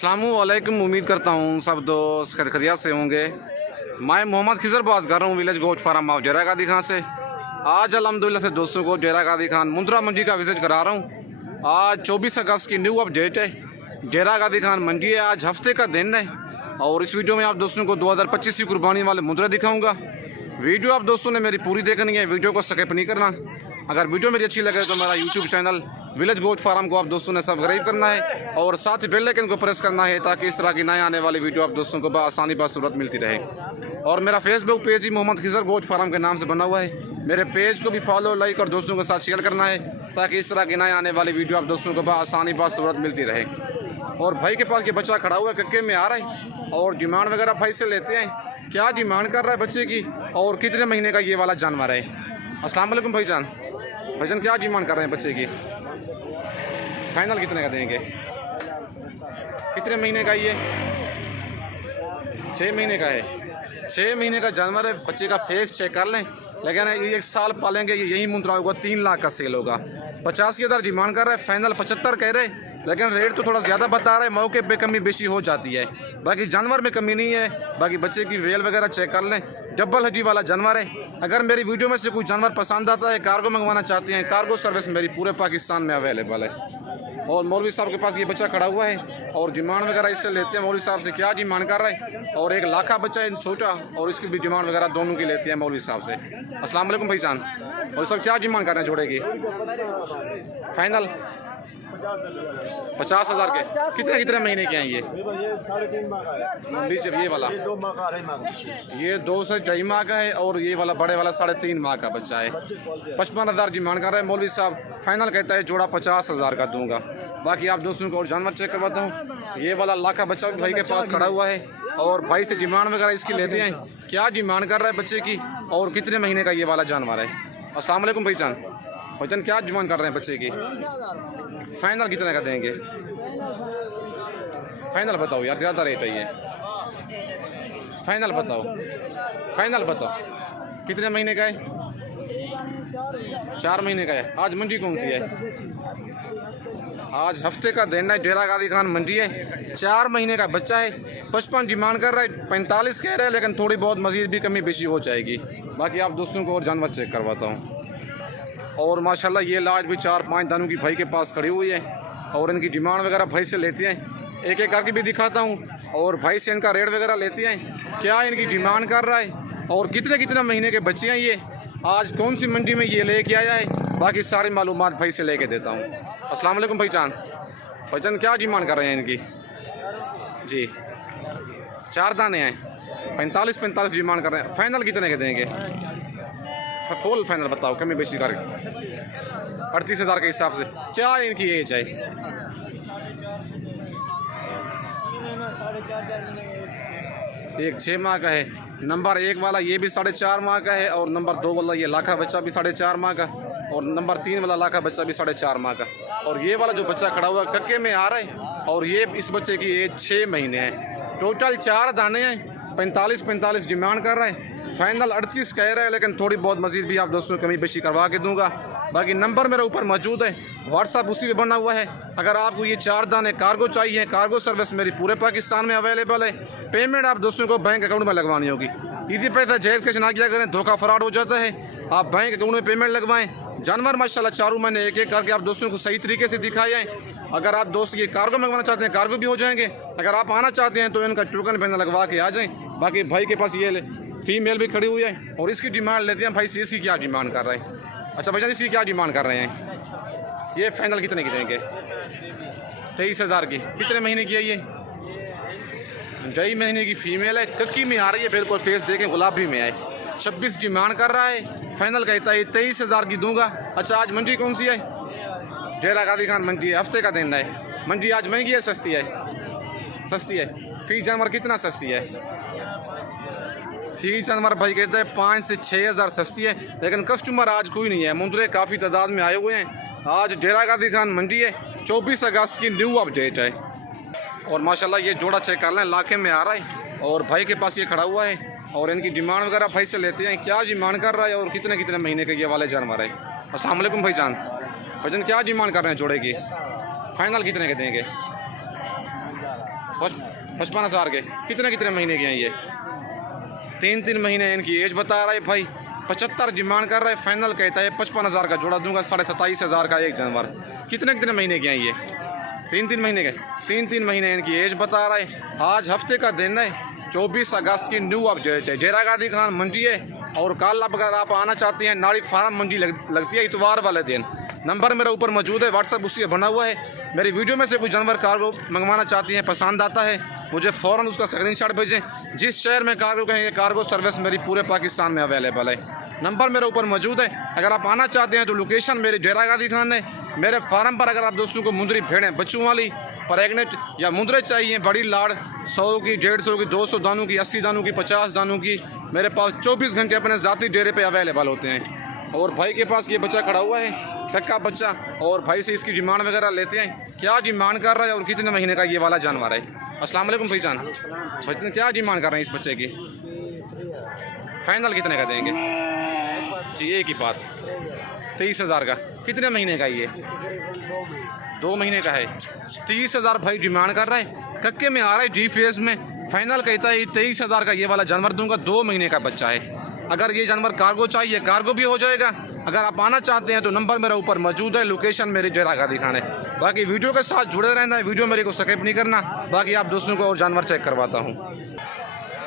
अस्सलामुअलैकुम। उम्मीद करता हूँ सब दोस्त खैरियत से होंगे। मैं मोहम्मद खिजर बात कर रहा हूँ विलेज गोट फार्म ऑफ डेरा गादी खान से। आज अल्हम्दुलिल्लाह से दोस्तों को डेरा गादी खान मुंद्रा मंडी का विज़िट करा रहा हूँ। आज 24 अगस्त की न्यू अपडेट है। डेरा गादी खान मंडी है, आज हफ्ते का दिन है और इस वीडियो में आप दोस्तों को 2025 की कुर्बानी वाले मुंद्रा दिखाऊँगा। वीडियो आप दोस्तों ने मेरी पूरी देखनी है, वीडियो को स्किप नहीं करना। अगर वीडियो मेरी अच्छी लगे तो मेरा YouTube channel village goat farm को आप दोस्तों ने सब्सक्राइब करना है और साथ ही बेल आइकन को प्रेस करना है ताकि इस तरह की नए आने वाली वीडियो आप दोस्तों को आसानी बासूरत मिलती रहे। और मेरा फेसबुक पेज ही मोहम्मद खिजर गोट फार्म के नाम से बना हुआ है। मेरे पेज को भी फॉलो, लाइक और दोस्तों के साथ शेयर करना है ताकि इस तरह की नए आने वाली वीडियो आप दोस्तों को आसानी बासूरत मिलती रहे। और भाई के पास ये बच्चा खड़ा हुआ है, कक्के में आ रहा है और डिमांड वगैरह भाई से लेते हैं। क्या डिमांड कर रहा है बच्चे की और कितने महीने का ये वाला जानवर है। अस्सलाम वालेकुम भाईजान। भाईजान क्या डिमांड कर रहे हैं बच्चे की? फाइनल कितने का देंगे? कितने महीने का ये? 6 महीने का है। 6 महीने का जानवर है। बच्चे का फेस चेक कर लें, लेकिन ये 1 साल पालेंगे यही मुंद्रा होगा। 3 लाख का सेल होगा। 85,000 डिमांड कर रहा है, फाइनल 75 कह रहे, लेकिन रेट तो थोड़ा ज़्यादा बता रहा है। मौके पे कमी बेशी हो जाती है, बाकी जानवर में कमी नहीं है। बाकी बच्चे की वेल वगैरह चेक कर लें, डबल हड्डी वाला जानवर है। अगर मेरी वीडियो में से कोई जानवर पसंद आता है, कार्गो मंगवाना चाहते हैं, कार्गो सर्विस मेरी पूरे पाकिस्तान में अवेलेबल है। और मौलवी साहब के पास ये बच्चा खड़ा हुआ है और डिमांड वगैरह इससे लेते हैं। मौलवी साहब से क्या डिमांड कर रहा है और 1 लाख का बच्चा है छोटा, और इसकी भी डिमांड वगैरह दोनों की लेते हैं मौलवी साहब से। अस्सलाम वालेकुम भाईजान। और सब क्या डिमांड कर रहे हैं जोड़े की? फाइनल 50,000 के। कितने कितने महीने के हैं ये? 3.5 माह का है। बीच ये वाला 2 माह का, 2.5 माह का। ये 2 से 2.5 माह का है और ये वाला बड़े वाला 3.5 माह का बच्चा है। 55,000 डिमांड कर रहे हैं मौलवी साहब। फाइनल कहता है जोड़ा 50,000 का दूंगा। बाकी आप दोस्तों को और जानवर चेक करवाता हूँ। ये वाला लाख का बच्चा भाई के पास खड़ा हुआ है और भाई से डिमांड वगैरह इसकी लेते हैं। क्या डिमांड कर रहा है बच्चे की और कितने महीने का ये वाला जानवर है? अस्सलाम वालेकुम भाईजान। भाईजान क्या डिमांड कर रहे हैं बच्चे की? फाइनल कितने का देंगे? फाइनल बताओ यार, ज़्यादा रेट है ये। फाइनल बताओ, फाइनल बताओ कितने महीने का है? 4 महीने का है। आज मंडी कौन सी है? आज हफ्ते का दिन है। डेरा गादी खान मंडी है। 4 महीने का बच्चा है। 55 डिमांड कर रहा है, 45 कह रहे हैं, लेकिन थोड़ी बहुत मज़ीद भी कमी बेशी हो जाएगी। बाकी आप दोस्तों को और जानवर चेक करवाता हूँ। और माशाल्लाह ये लाज भी 4-5 दानों की भाई के पास खड़ी हुई है और इनकी डिमांड वगैरह भाई से लेते हैं। एक एक करके भी दिखाता हूँ और भाई से इनका रेट वगैरह लेते हैं। क्या इनकी डिमांड कर रहा है और कितने कितने महीने के बच्चे हैं ये, आज कौन सी मंडी में ये लेके आया है, बाकी सारी मालूमात भाई से लेके देता हूँ। अस्सलाम वालेकुम भाईजान। भाईजान क्या डिमांड कर रहे हैं इनकी? जी 4 दाने हैं। 45 डिमांड कर रहे हैं। फाइनल कितने के देंगे? फुल फाइनल बताओ, कमी बेशी करके 38,000 के हिसाब से। क्या इनकी एज है? 6 माह का है। नंबर 1 वाला ये भी 4.5 माह का है और नंबर 2 वाला ये लाखा बच्चा भी 4.5 माह का और नंबर 3 वाला लाखा बच्चा भी 4.5 माह का। और ये वाला जो बच्चा खड़ा हुआ है कक्के में आ रहा है और ये इस बच्चे की एज 6 महीने है। टोटल 4 दाने हैं। 45 डिमांड कर रहा है। फाइनल 38 कह रहा है, लेकिन थोड़ी बहुत मजीद भी आप दोस्तों कमी बेशी करवा के दूंगा। बाकी नंबर मेरे ऊपर मौजूद है, व्हाट्सअप उसी पे बना हुआ है। अगर आपको ये 4 दाने कार्गो चाहिए, कार्गो सर्विस मेरी पूरे पाकिस्तान में अवेलेबल है। पेमेंट आप दोस्तों को बैंक अकाउंट में लगवानी होगी। सीधी पैसा जेल कैश ना किया करें, धोखा फ्रॉड हो जाता है। आप बैंक अकाउंट में पेमेंट लगवाएं। जानवर माशाल्लाह चारों मैंने एक एक करके आप दोस्तों को सही तरीके से दिखाए हैं। अगर आप दोस्त ये कार्गो मंगवाना चाहते हैं, कार्गो भी हो जाएंगे। अगर आप आना चाहते हैं तो इनका टोकन पैन लगवा के आ जाएँ। बाकी भाई के पास ये फीमेल भी खड़ी हुई है और इसकी डिमांड लेते हैं भाई से। इसकी क्या डिमांड कर रहे हैं? अच्छा भाईजान, इसकी क्या डिमांड कर रहे हैं? ये फाइनल कितने की देंगे? 23,000 की। कितने महीने की है ये? 2.5 महीने की फीमेल है। कक्की में आ रही है, बिल्कुल फेस देखें गुलाबी में है। 26 डिमांड कर रहा है। फाइनल कहता है 23,000 की दूंगा। अच्छा आज मंडी कौन सी है? डेरा गादी खान मंडी है। हफ्ते का दिन है। मंडी आज महंगी है सस्ती है? सस्ती है। फी जानवर कितना सस्ती है? फी जानवर भाई कहते हैं 5 से 6,000 सस्ती है, लेकिन कस्टमर आज कोई नहीं है। मुंद्रे काफ़ी तादाद में आए हुए हैं। आज डेरा गादी खान मंडी है। 24 अगस्त की न्यू अपडेट है। और माशाल्लाह ये जोड़ा चेक कर लें, लाखे में आ रहा है और भाई के पास ये खड़ा हुआ है और इनकी डिमांड वगैरह भाई से लेते हैं। क्या डिमांड कर रहा है और कितने कितने महीने के ये वाले जानवर है? अस्सलाम वालेकुम भाईजान। भाईजान क्या डिमांड कर रहे हैं जोड़े की? फाइनल कितने के देंगे? 55,000 के। कितने कितने महीने के हैं ये? 3 महीने इनकी एज बता रहा है भाई। 75 डिमांड कर रहा है, फाइनल कहता है 55,000 का जोड़ा दूंगा, 27,500 का एक जानवर। कितने कितने महीने के हैं ये? 3 महीने के। 3 महीने इनकी एज बता रहा है। आज हफ्ते का दिन है, 24 अगस्त की न्यू अपडेट है। डेरा गादी खान मंडी है और कल अगर आप आना चाहते हैं, नाड़ी फार्म मंडी लगती है इतवार वाले दिन। नंबर मेरा ऊपर मौजूद है, व्हाट्सअप उसी बना हुआ है। मेरी वीडियो में से कोई जानवर कार्गो मंगवाना चाहती हैं, पसंद आता है, मुझे फ़ौरन उसका स्क्रीनशॉट भेजें। जिस शहर में कार्गो कहेंगे, कार्गो सर्विस मेरी पूरे पाकिस्तान में अवेलेबल है। नंबर मेरे ऊपर मौजूद है। अगर आप आना चाहते हैं तो लोकेशन मेरी डेरा गादी खान है। मेरे फार्म पर अगर आप दोस्तों को मुंदरी भेड़ें बच्चों वाली प्रेगनेंट या मुंदरे चाहिए बड़ी लाड़, 100 की, 150 की, 200 दानों की, 80 दानों की, 50 दानों की, मेरे पास 24 घंटे अपने ज़ाती डेरे पे अवेलेबल होते हैं। और भाई के पास ये बच्चा खड़ा हुआ है, टक्का बच्चा, और भाई से इसकी डिमांड वगैरह लेते हैं। क्या डिमांड कर रहा है और कितने महीने का ये वाला जानवर है? अस्सलाम वालेकुम भाईजान। भाईजान क्या डिमांड कर रहे हैं इस बच्चे की? फाइनल कितने का देंगे जी? एक ही बात, 23,000 का। कितने महीने का ये? 2 महीने का है। 30,000 भाई डिमांड कर रहा है, कक्के में आ रहा है, जी फेस में। फाइनल कहता है 23,000 का ये वाला जानवर दूंगा, 2 महीने का बच्चा है। अगर ये जानवर कार्गो चाहिए, कार्गो भी हो जाएगा। अगर आप आना चाहते हैं तो नंबर मेरा ऊपर मौजूद है, लोकेशन मेरी डेरा गादी खान है। बाकी वीडियो के साथ जुड़े रहना है, वीडियो मेरे को स्किप नहीं करना। बाकी आप दोस्तों को और जानवर चेक करवाता हूँ।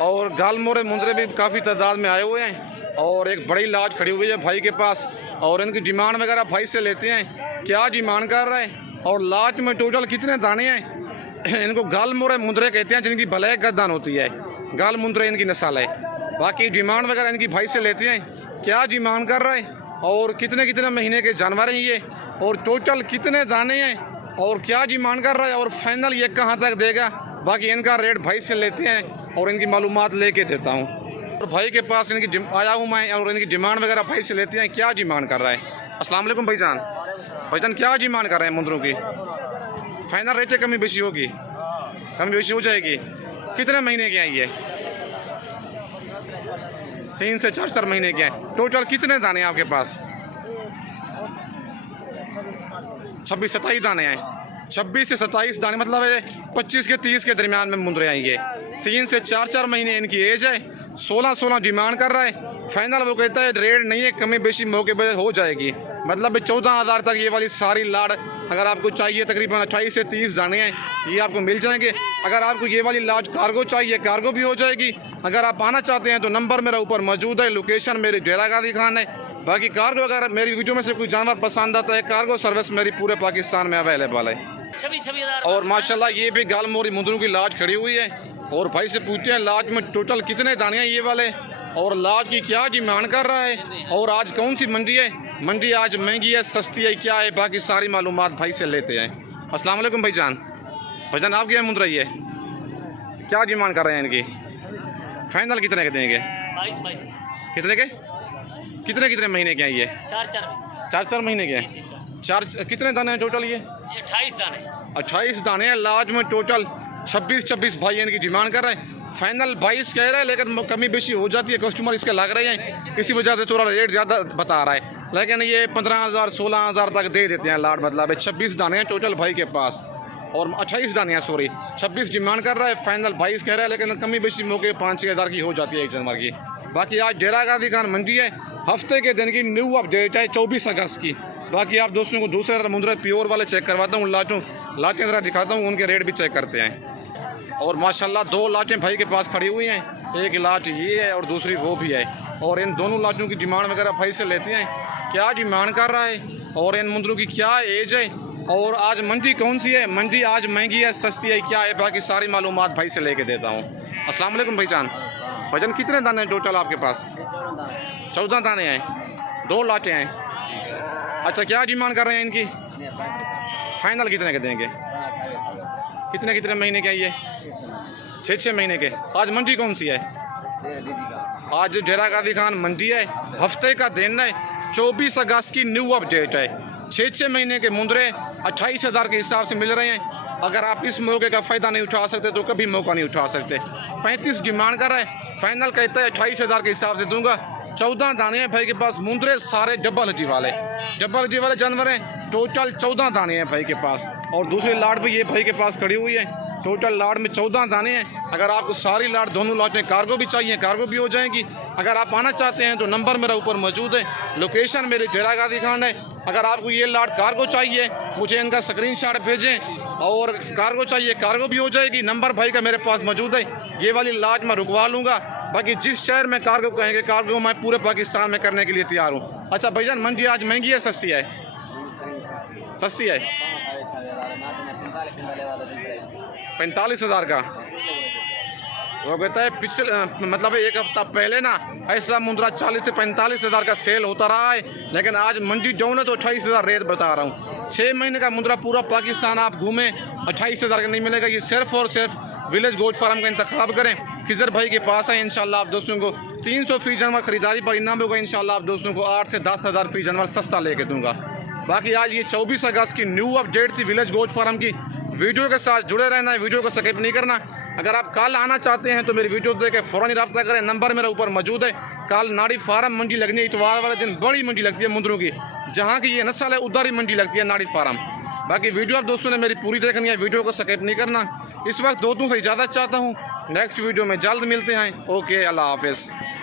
और गाल मोरे मुंदरे भी काफ़ी तादाद में आए हुए हैं और एक बड़ी लाज खड़ी हुई है भाई के पास, और इनकी डिमांड वगैरह भाई से लेते हैं। क्या डिमांड कर रहा है और लाज में टोटल कितने दाने हैं? इनको गाल मोरे मुंदरे कहते हैं, जिनकी ब्लैक गर्दन होती है। गाल मुंदरे इनकी नस्ल है। बाकी डिमांड वगैरह इनकी भाई से लेते हैं। क्या डिमांड कर रहा है और कितने कितने महीने के जानवर हैं ये, और टोटल कितने दाने हैं, और क्या डिमांड कर रहा है, और फाइनल ये कहाँ तक देगा। बाकी इनका रेट भाई से लेते हैं और इनकी मालूमात लेके देता हूँ। और भाई के पास इनकी आया हूँ मैं, और इनकी डिमांड वगैरह भाई से लेते हैं। क्या डिमांड कर रहा है? अस्सलाम वालेकुम भाईजान। भाईजान क्या डिमांड कर रहे हैं मुंदरों की? फाइनल रेट कमी बेशी होगी? कमी बेशी हो जाएगी। कितने महीने के हैं ये? 3 से 4 महीने के हैं। टोटल कितने दाने हैं आपके पास? 26-27 दाने हैं। 26 से 27 दाने, मतलब है 25 के 30 के दरमियान में मुंदरे आएंगे। 3 से 4 महीने इनकी एज है। 16 डिमांड कर रहा है। फाइनल वो कहता है रेट नहीं है, कमी बेशी मौके पर हो जाएगी। मतलब 14,000 तक ये वाली सारी लाड़ अगर आपको चाहिए, तकरीबन 28 से 30 दाने हैं, ये आपको मिल जाएंगे। अगर आपको ये वाली लार्ज कार्गो चाहिए, कार्गो भी हो जाएगी। अगर आप आना चाहते हैं तो नंबर मेरा ऊपर मौजूद है, लोकेशन मेरी डेरा गादी खान है। बाकी कार्गो अगर मेरी वीडियो में से कोई जानवर पसंद आता है, कार्गो सर्विस मेरी पूरे पाकिस्तान में अवेलेबल है। और माशाल्लाह ये भी गाल मोरी मुंदरों की लाज खड़ी हुई है। और भाई से पूछते हैं लाज में टोटल कितने दाने हैं ये वाले, और लाज की क्या डिमांड कर रहा है, और आज कौन सी मंडी है। मंडी आज महंगी है, सस्ती है, क्या है, बाकी सारी मालूमात भाई से लेते हैं। अस्सलाम वालेकुम भाईजान। भाईजान आप क्या मुंदरा है? क्या डिमांड कर रहे हैं इनकी? फाइनल कितने के देंगे? 22। कितने के? कितने कितने महीने के हैं ये? 4 महीने के हैं। 4 कितने दाने हैं टोटल ये? 28 दाने। 28 दाने हैं। लाज में टोटल 26 भाई इनकी डिमांड कर रहे हैं। फाइनल 22 कह रहा है, लेकिन कमी बेशी हो जाती है, कस्टमर इसके लग रहे हैं, इसी वजह से थोड़ा रेट ज़्यादा बता रहा है। लेकिन ये 15,000 16,000 तक दे देते हैं लाट। मतलब 26 दाने हैं टोटल भाई के पास, और 28 दाने हैं, सॉरी 26 डिमांड कर रहा है। फाइनल 22 कह रहा है, लेकिन कमी बेशी मौके 5-6 हज़ार की हो जाती है एक जानवर की। बाकी आज डेरा गादी खान मंडी है, हफ्ते के दिन की न्यू अपडेट है 24 अगस्त की। बाकी आप दोस्तों को दूसरे तरह मुंदरे प्योर वाले चेक करवाता हूँ, लाटें ज़रा दिखाता हूँ, उनके रेट भी चेक करते हैं। और माशाल्लाह 2 लाटें भाई के पास खड़ी हुई हैं, एक लाट ये है और दूसरी वो भी है। और इन दोनों लाटों की डिमांड वगैरह भाई से लेते हैं। क्या डिमांड कर रहा है और इन मुंदरों की क्या एज है, और आज मंडी कौन सी है, मंडी आज महंगी है, सस्ती है, क्या है, बाकी सारी मालूमात भाई से लेके देता हूँ। अस्सलाम वालेकुम भाईजान। भाईजान कितने दाने हैं टोटल आपके पास? 14 दाने हैं, 2 लाटें हैं। अच्छा क्या डिमांड कर रहे हैं इनकी? फाइनल कितने के देंगे? कितने कितने महीने के हैं ये? 6 महीने के। आज मंडी कौन सी है? आज डेरा गादी खान मंडी है, हफ्ते का दिन है, 24 अगस्त की न्यू अपडेट है। 6 महीने के मुंदरे 28,000 के हिसाब से मिल रहे हैं। अगर आप इस मौके का फ़ायदा नहीं उठा सकते तो कभी मौका नहीं उठा सकते। 35 डिमांड कर रहा है, फाइनल कहता है 28,000 के हिसाब से दूंगा। 14 दाने हैं भाई के पास, मुंदरे सारे डबल हड्डी वाले जानवर हैं। टोटल 14 दाने हैं भाई के पास, और दूसरी लाट भी ये भाई के पास खड़ी हुई है। टोटल लाट में 14 दाने हैं। अगर आपको सारी लाट दोनों लाटें कार्गो भी चाहिए, कार्गो भी हो जाएंगी। अगर आप आना चाहते हैं तो नंबर मेरा ऊपर मौजूद है। लोकेशन मेरी डेरा गाजी खान है। अगर आपको ये लाट कार्गो चाहिए मुझे इनका स्क्रीनशॉट भेजें, और कार्गो चाहिए कार्गो भी हो जाएगी। नंबर भाई का मेरे पास मौजूद है। ये वाली लाट मैं रुकवा लूँगा। बाकी जिस शहर में कार्गो कहेंगे कार्गो मैं पूरे पाकिस्तान में करने के लिए तैयार हूँ। अच्छा भाईजान, मंडी आज महंगी है सस्ती है? सस्ती है 45,000 का। वो कहता है पिछले मतलब एक हफ्ता पहले ना ऐसा मुंद्रा 40 से 45,000 का सेल होता रहा है, लेकिन आज मंडी डाउन है तो 28,000 रेट बता रहा हूँ। 6 महीने का मुंद्रा पूरा पाकिस्तान आप घूमें 28,000 का नहीं मिलेगा। ये सिर्फ और सिर्फ विलेज गोट फार्म का इंतखाब करें। खिजर भाई के पास है। इंशाल्लाह आप दोस्तों को 300 फी जानवर खरीदारी पर इनाम होगा। इंशाल्लाह आप दोस्तों को 8 से 10,000 फी जानवर सस्ता लेके दूंगा। बाकी आज ये 24 अगस्त की न्यू अपडेट थी विलेज गोट फार्म की। वीडियो के साथ जुड़े रहना है, वीडियो को स्किप नहीं करना। अगर आप कल आना चाहते हैं तो मेरी वीडियो देख के फ़ौरन ही रब्ता करें। नंबर मेरे ऊपर मौजूद है। कल नाड़ी फार्म मंडी लगनी है, इतवार वाले दिन बड़ी मंडी लगती है मुंद्रों की। जहाँ की ये नस्ल है उधर ही मंडी लगती है नाड़ी फार्म। बाकी वीडियो आप दोस्तों ने मेरी पूरी देखनी है, वीडियो को स्किप नहीं करना। इस वक्त दोस्तों से इजाज़त चाहता हूँ। नेक्स्ट वीडियो में जल्द मिलते हैं। ओके, अल्लाह हाफिज़।